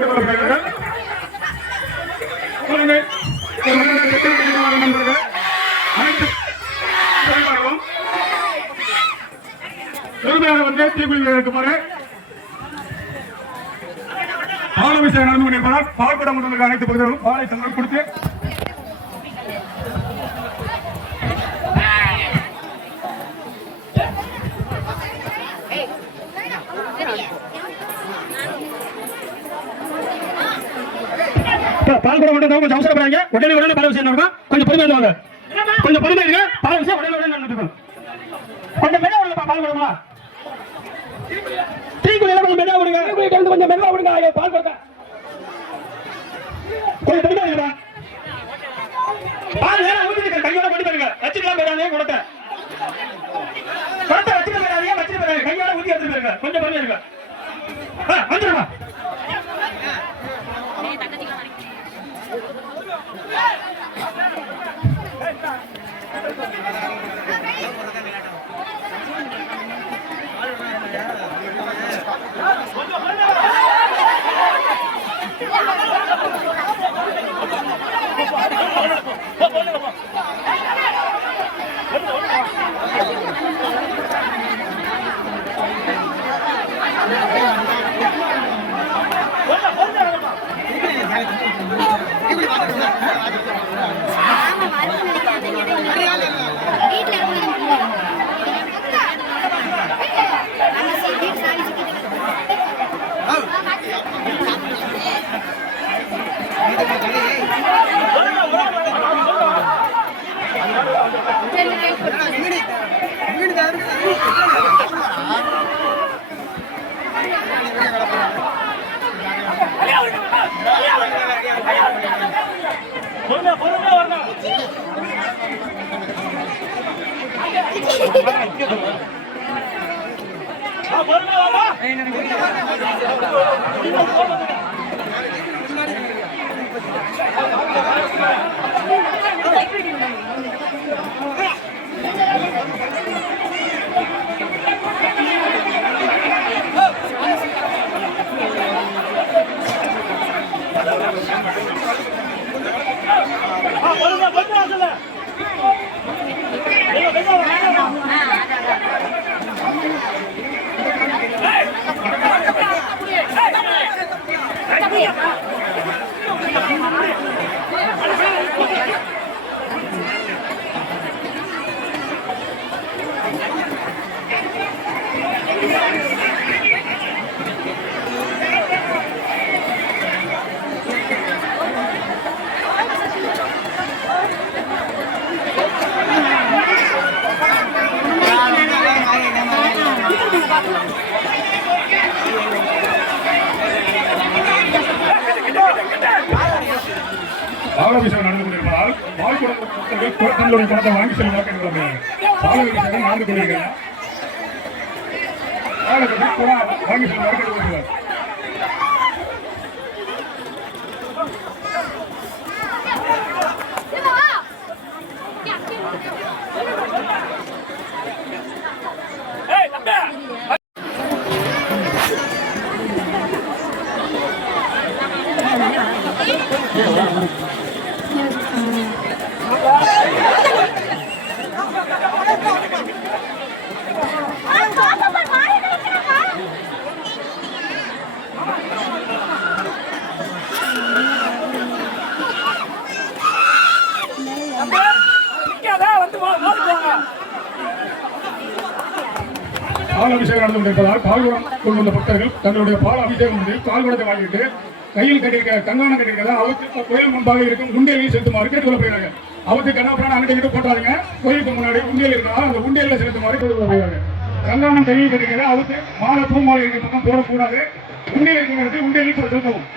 கேட்டுக்கொள்ளப்படுகிறார்கள். வந்து தீக்குளிகள் இருக்குமாறு பாலாபிஷேகம் நடந்து கொண்டிருப்பதால் பால்குடம் கொண்டு அனைத்து பகுதிகளும் பாலை தங்கள் கொடுத்து பால்குடம் கொண்டு கொஞ்சம் அவசரப்படுறாங்க. உடனே உடனே பாலாபிஷேகம் நடக்கும். கொஞ்சம் பொறுமையாக வாங்க. கொஞ்சம் பொறுமையாக பாலாபிஷேகம் உடனே உடனே நடந்துக்கும். கொஞ்சம் மெல்ல விடுங்க. பால்குடமா தீக்குள்ள கொஞ்சம் மெல்ல விடுங்க. கொஞ்சம் மெல்ல விடுங்க. பால் கொடுக்க கொஞ்சம் பொறுமையாக இருங்க. பால் நேரம் ஊற்றிருக்க கையோட கொண்டு போயிருங்க. வச்சுக்கலாம் போயிடாதே. கொடுத்த வச்சுட்டு போயிடாதீங்க. வச்சுட்டு போயிடாங்க. கையோட ஊற்றி எடுத்துட்டு போயிருங்க. கொஞ்சம் பொறுமையாக இருங்க. வந்துடுமா பாலாபிஷேகம் நடந்து கொண்டிருப்பதால் பால்குடம் தங்களுடைய பணத்தை வாங்கி செல்வதாக கேட்டுக்கொள்ளப்படுகிறார்கள். பாலாபிஷேகம் நடந்து கொண்டிருக்கிறார். வாங்கி செல்வதாக கேட்டுக்கொள்கிறார். பால் அபிஷேகம் நடந்து கொண்டிருப்பதால் பால்குடம் கொண்டுள்ள பக்தர்கள் தங்களுடைய பால் அபிஷேகம் பால்குடத்தை வாங்கிட்டு கையில் கட்டியிருக்க கங்காணம் கட்டியிருக்கிறதா அவருக்கு கோயில் முன்பாக இருக்கும் உண்டியலையும் செலுத்துமாறு கேட்டுக்கொள்ளப்படுகிறார்கள். அவருக்கு கண்ணாப்படான அங்கிட்டு போட்டாருங்க. கோயிலுக்கு முன்னாடி உண்டியல் இருக்கிறதா அந்த உண்டியலில் செலுத்துமாறு கேட்டுக்கொள்ளப்படுகிறார்கள். கங்காணம் கையில் கட்டியிருக்கிறதா அவருக்கு மாலை பூமாலை இருக்கிற பக்கம் போடக்கூடாது. உண்டியல் இருக்கிறது உண்டியலில் செலுத்தவும்.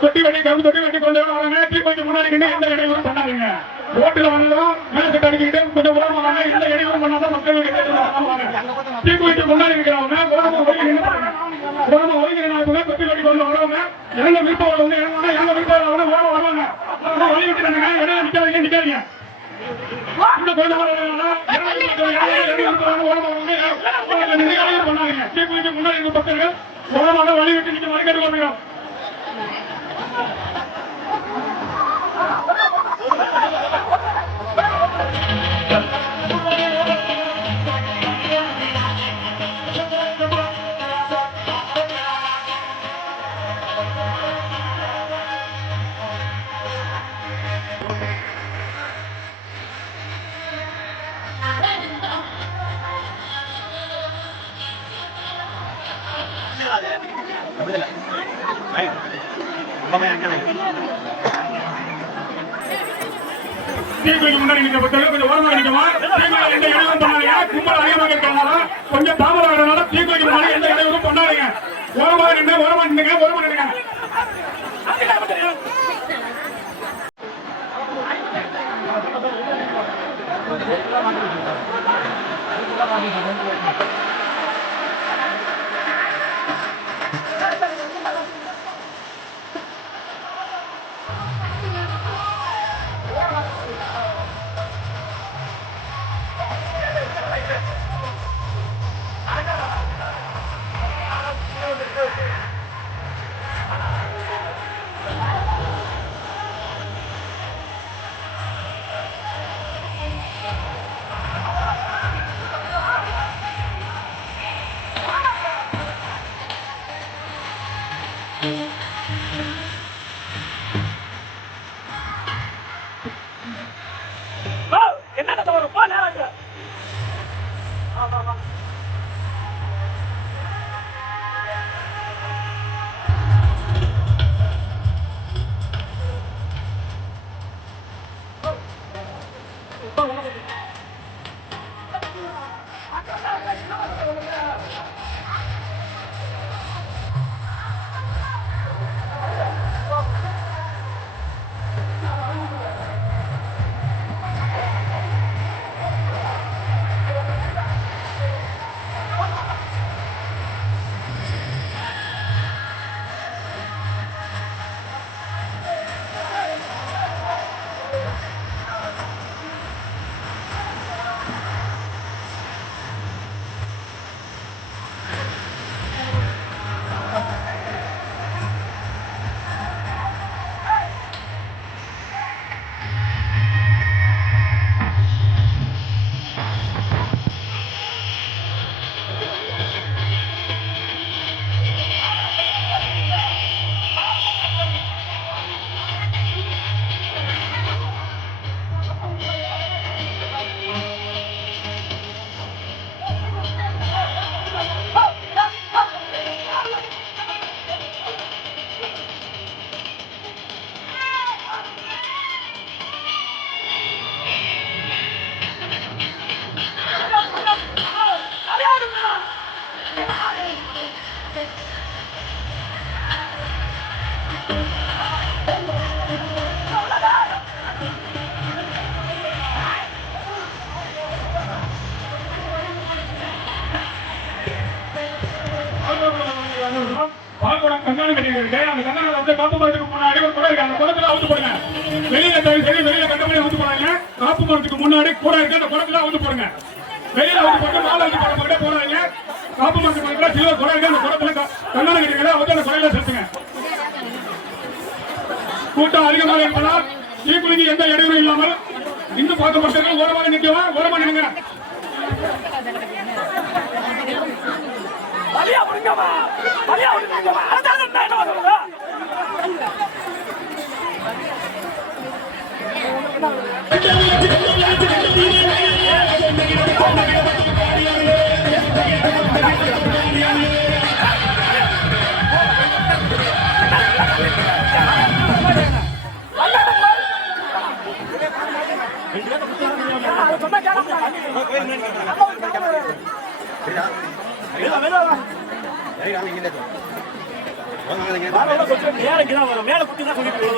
தொட்டி வெட்டி கம்பு தொட்டி வெட்டி கொண்டு வராங்க. தீப்பைக்கு முன்னாடி எந்த இடையூறும் பண்ணாதீங்க. ரோட்டில் வந்ததும் மேலத்தை அடிக்கிட்டு கொஞ்சம் ஓரமாக வாங்க. எந்த இடையூறும் பண்ணாதான் மக்களுடைய தீப்பைக்கு முன்னாடி இருக்கிறவங்க ஓரமாக ஒதுங்கினாங்க. தொட்டி வெட்டி கொண்டு வரவங்க இறங்க விருப்பம் வந்து இறங்க இறங்க விருப்பம் ஓரமாக வருவாங்க. வழி விட்டுறாங்க. இடம் நிற்காதீங்க நிற்காதீங்க. பண்ணாதீங்க. தீப்பைக்கு முன்னாடி இருக்க பக்தர்கள் ஓரமாக வழி விட்டு நிற்க மாதிரி கேட்டுக்கொள்கிறோம். தீக்குளிக்கு முன்னாடி நிற்க பக்தர்கள் கொஞ்சம் ஓரமாக நிற்கமா. தீக்குளிக்கு எந்த இடையூறும் பண்ணாதீங்க. கும்பல் அதிகமாக இருக்கிறதுனால கொஞ்சம் தாமதம் வரனால தீக்குளிக்கு முன்னாடி எந்த இடையூறும் பண்ணாதீங்க. ஓரமாக நின்று ஓரமாக நின்றுங்க ஓரமாக நின்றுங்க. கங்காணம் கட்டிருக்கு. அந்த கங்காணம் வந்து காப்பு மரத்துக்கு முன்னாடி ஒரு குடம் இருக்கு. அந்த குடத்துல அவுத்து போடுங்க. வெளியில சரி வெளியில கட்டப்படி அவுத்து போறாங்க. காப்பு மரத்துக்கு முன்னாடி குடம் இருக்கு. அந்த குடத்துல அவுத்து போடுங்க. வெளியில அவுத்து போட்டு மாலை வச்சு போட போறாங்க. காப்பு மரத்துக்கு பக்கத்துல சில்வர் குடம் இருக்கு. அந்த குடத்துல கங்காணம் கட்டிருக்கா அவுத்து அந்த குடையில செலுத்துங்க. கூட்டம் அதிகமாக இருப்பதால் தீக்குளிக்கு எந்த இடைவெளியும் இல்லாமல் இந்து பார்க்கப்பட்டவர்கள் ஓரமாக நிற்கவா ஓரமாக நிற்க. மேல குட்டி தான் சொல்லிட்டு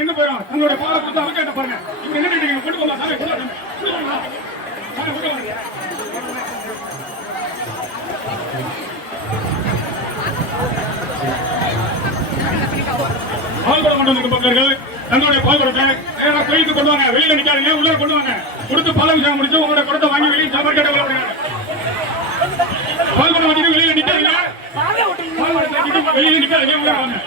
நின்று போயிடும். உங்களுடைய பாலை கொடுத்து அவங்க பாருங்க. இங்க நின்று கொண்டு போங்க. பால்குடம் கொண்டு வந்து பக்தர்கள் தங்களுடைய பால்குடத்தை கோயிலுக்கு கொண்டு வாங்க. வெளியில நிக்காதீங்க, உள்ள கொண்டு வாங்க. கொடுத்து பால் விஷயம் முடிச்சு உங்களுடைய குடத்தை வாங்கி வெளியே சாப்பாடு கேட்ட பால்குடம் வாங்கிட்டு வெளியில நிக்காதீங்க. வெளியில நிக்காதீங்க, உள்ள வாங்க.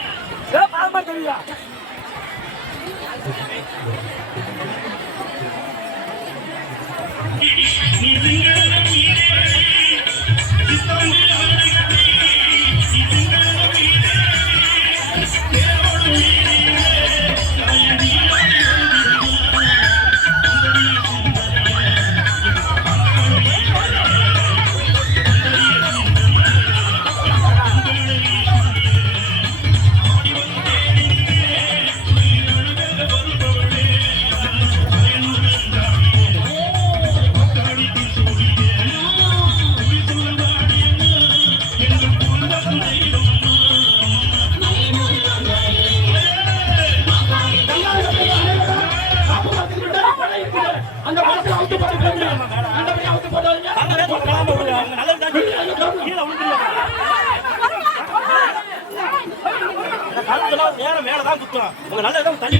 மேலதான் குத்துறோம். உங்க நல்லதான் தண்ணி